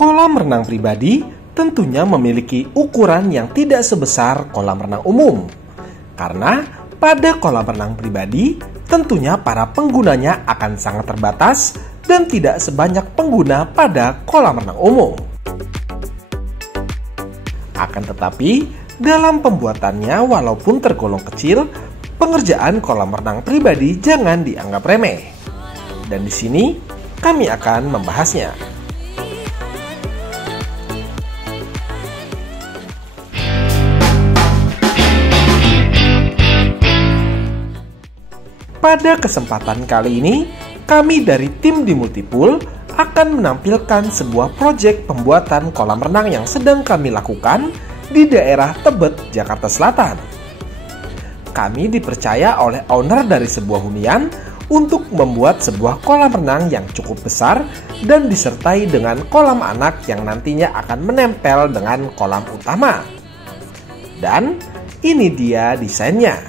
Kolam renang pribadi tentunya memiliki ukuran yang tidak sebesar kolam renang umum. Karena pada kolam renang pribadi, tentunya para penggunanya akan sangat terbatas dan tidak sebanyak pengguna pada kolam renang umum. Akan tetapi, dalam pembuatannya walaupun tergolong kecil, pengerjaan kolam renang pribadi jangan dianggap remeh. Dan di sini kami akan membahasnya. Pada kesempatan kali ini, kami dari tim di Multipool akan menampilkan sebuah proyek pembuatan kolam renang yang sedang kami lakukan di daerah Tebet, Jakarta Selatan. Kami dipercaya oleh owner dari sebuah hunian untuk membuat sebuah kolam renang yang cukup besar dan disertai dengan kolam anak yang nantinya akan menempel dengan kolam utama. Dan ini dia desainnya.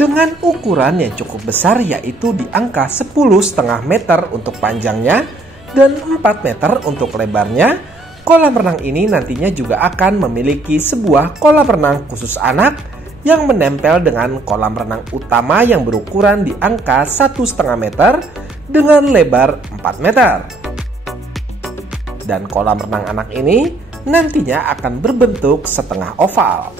Dengan ukuran yang cukup besar yaitu di angka 10,5 meter untuk panjangnya dan 4 meter untuk lebarnya, kolam renang ini nantinya juga akan memiliki sebuah kolam renang khusus anak yang menempel dengan kolam renang utama yang berukuran di angka 1,5 meter dengan lebar 4 meter. Dan kolam renang anak ini nantinya akan berbentuk setengah oval.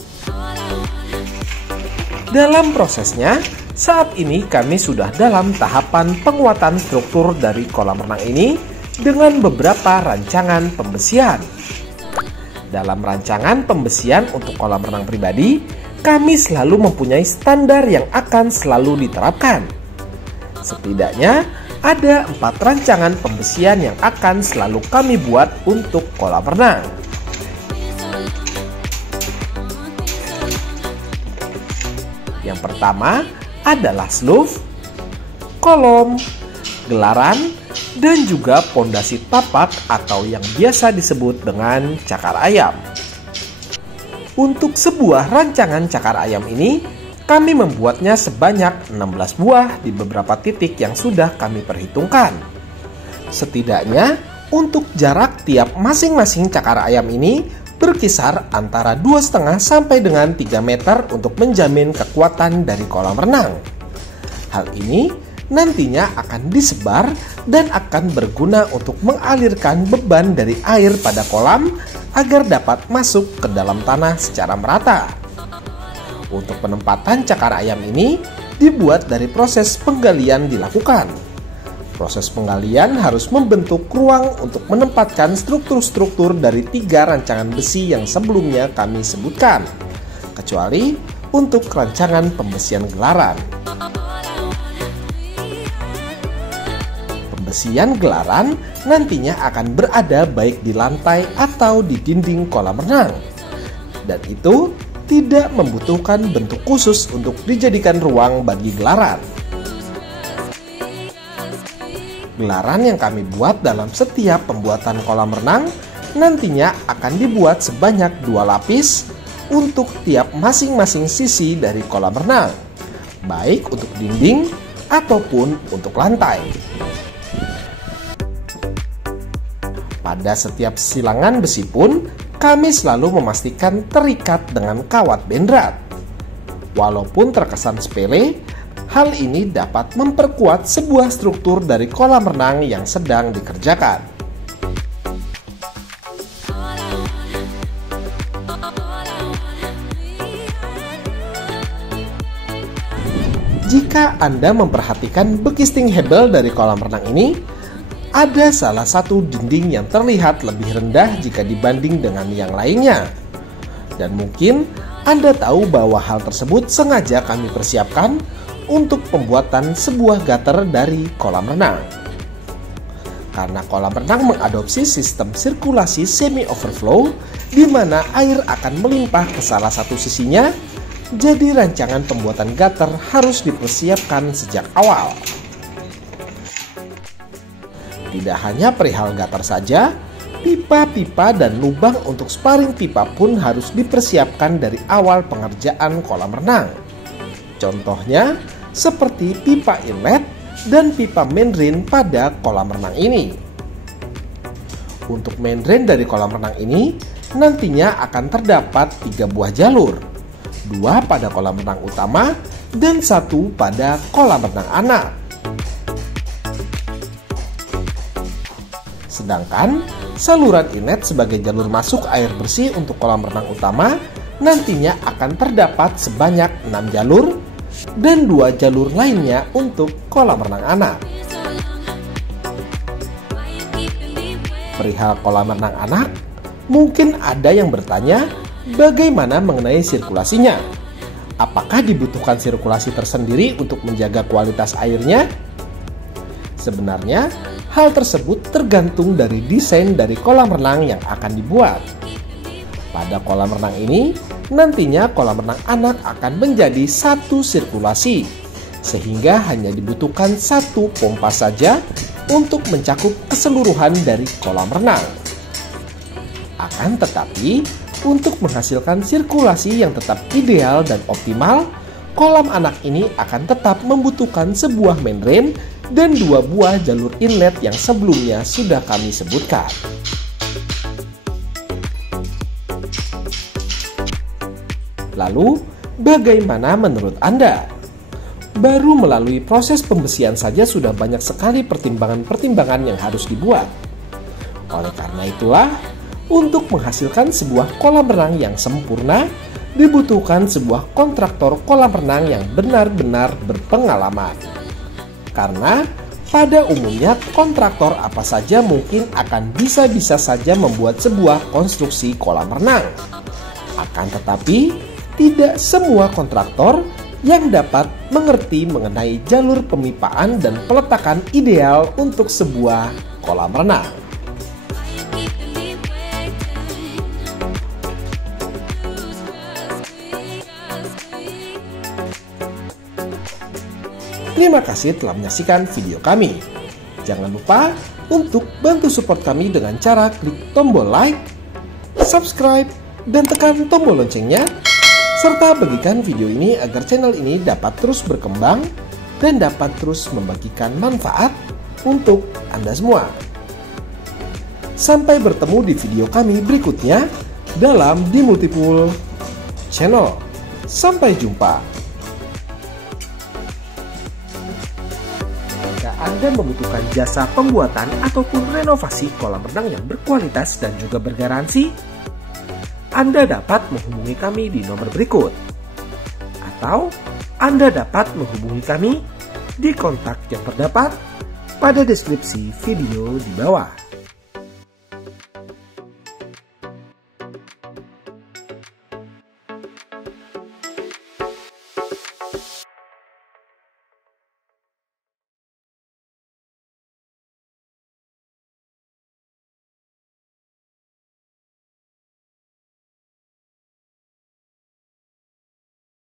Dalam prosesnya, saat ini kami sudah dalam tahapan penguatan struktur dari kolam renang ini dengan beberapa rancangan pembesian. Dalam rancangan pembesian untuk kolam renang pribadi, kami selalu mempunyai standar yang akan selalu diterapkan. Setidaknya ada 4 rancangan pembesian yang akan selalu kami buat untuk kolam renang. Yang pertama adalah slough, kolom, gelaran, dan juga pondasi tapak atau yang biasa disebut dengan cakar ayam. Untuk sebuah rancangan cakar ayam ini, kami membuatnya sebanyak 16 buah di beberapa titik yang sudah kami perhitungkan. Setidaknya, untuk jarak tiap masing-masing cakar ayam ini berkisar antara 2,5 sampai dengan 3 meter untuk menjamin kekuatan dari kolam renang. Hal ini nantinya akan disebar dan akan berguna untuk mengalirkan beban dari air pada kolam agar dapat masuk ke dalam tanah secara merata. Untuk penempatan cakar ayam ini dibuat dari proses penggalian dilakukan. Proses penggalian harus membentuk ruang untuk menempatkan struktur-struktur dari 3 rancangan besi yang sebelumnya kami sebutkan, kecuali untuk rancangan pembesian gelaran. Pembesian gelaran nantinya akan berada baik di lantai atau di dinding kolam renang, dan itu tidak membutuhkan bentuk khusus untuk dijadikan ruang bagi gelaran. Gelaran yang kami buat dalam setiap pembuatan kolam renang nantinya akan dibuat sebanyak 2 lapis untuk tiap masing-masing sisi dari kolam renang, baik untuk dinding ataupun untuk lantai. Pada setiap silangan besi pun, kami selalu memastikan terikat dengan kawat bendrat. Walaupun terkesan sepele, hal ini dapat memperkuat sebuah struktur dari kolam renang yang sedang dikerjakan. Jika Anda memperhatikan bekisting hebel dari kolam renang ini, ada salah satu dinding yang terlihat lebih rendah jika dibanding dengan yang lainnya. Dan mungkin Anda tahu bahwa hal tersebut sengaja kami persiapkan untuk pembuatan sebuah gutter dari kolam renang. Karena kolam renang mengadopsi sistem sirkulasi semi-overflow di mana air akan melimpah ke salah satu sisinya, jadi rancangan pembuatan gutter harus dipersiapkan sejak awal. Tidak hanya perihal gutter saja, pipa-pipa dan lubang untuk sparing pipa pun harus dipersiapkan dari awal pengerjaan kolam renang. Contohnya, seperti pipa inlet dan pipa main drain pada kolam renang ini. Untuk main drain dari kolam renang ini nantinya akan terdapat 3 buah jalur, 2 pada kolam renang utama dan 1 pada kolam renang anak. Sedangkan saluran inlet sebagai jalur masuk air bersih untuk kolam renang utama nantinya akan terdapat sebanyak 6 jalur dan 2 jalur lainnya untuk kolam renang anak. Perihal kolam renang anak, mungkin ada yang bertanya bagaimana mengenai sirkulasinya. Apakah dibutuhkan sirkulasi tersendiri untuk menjaga kualitas airnya? Sebenarnya, hal tersebut tergantung dari desain dari kolam renang yang akan dibuat. Pada kolam renang ini, nantinya kolam renang anak akan menjadi 1 sirkulasi, sehingga hanya dibutuhkan 1 pompa saja untuk mencakup keseluruhan dari kolam renang. Akan tetapi, untuk menghasilkan sirkulasi yang tetap ideal dan optimal, kolam anak ini akan tetap membutuhkan sebuah main drain dan 2 buah jalur inlet yang sebelumnya sudah kami sebutkan. Lalu, bagaimana menurut Anda? Baru melalui proses pembersihan saja sudah banyak sekali pertimbangan-pertimbangan yang harus dibuat. Oleh karena itulah, untuk menghasilkan sebuah kolam renang yang sempurna, dibutuhkan sebuah kontraktor kolam renang yang benar-benar berpengalaman. Karena pada umumnya kontraktor apa saja mungkin akan bisa-bisa saja membuat sebuah konstruksi kolam renang. Akan tetapi, tidak semua kontraktor yang dapat mengerti mengenai jalur pemipaan dan peletakan ideal untuk sebuah kolam renang. Terima kasih telah menyaksikan video kami. Jangan lupa untuk bantu support kami dengan cara klik tombol like, subscribe, dan tekan tombol loncengnya, serta bagikan video ini agar channel ini dapat terus berkembang dan dapat terus membagikan manfaat untuk Anda semua. Sampai bertemu di video kami berikutnya dalam The Multipool Channel. Sampai jumpa. Jika Anda membutuhkan jasa pembuatan ataupun renovasi kolam renang yang berkualitas dan juga bergaransi, Anda dapat menghubungi kami di nomor berikut. Atau Anda dapat menghubungi kami di kontak yang terdapat pada deskripsi video di bawah.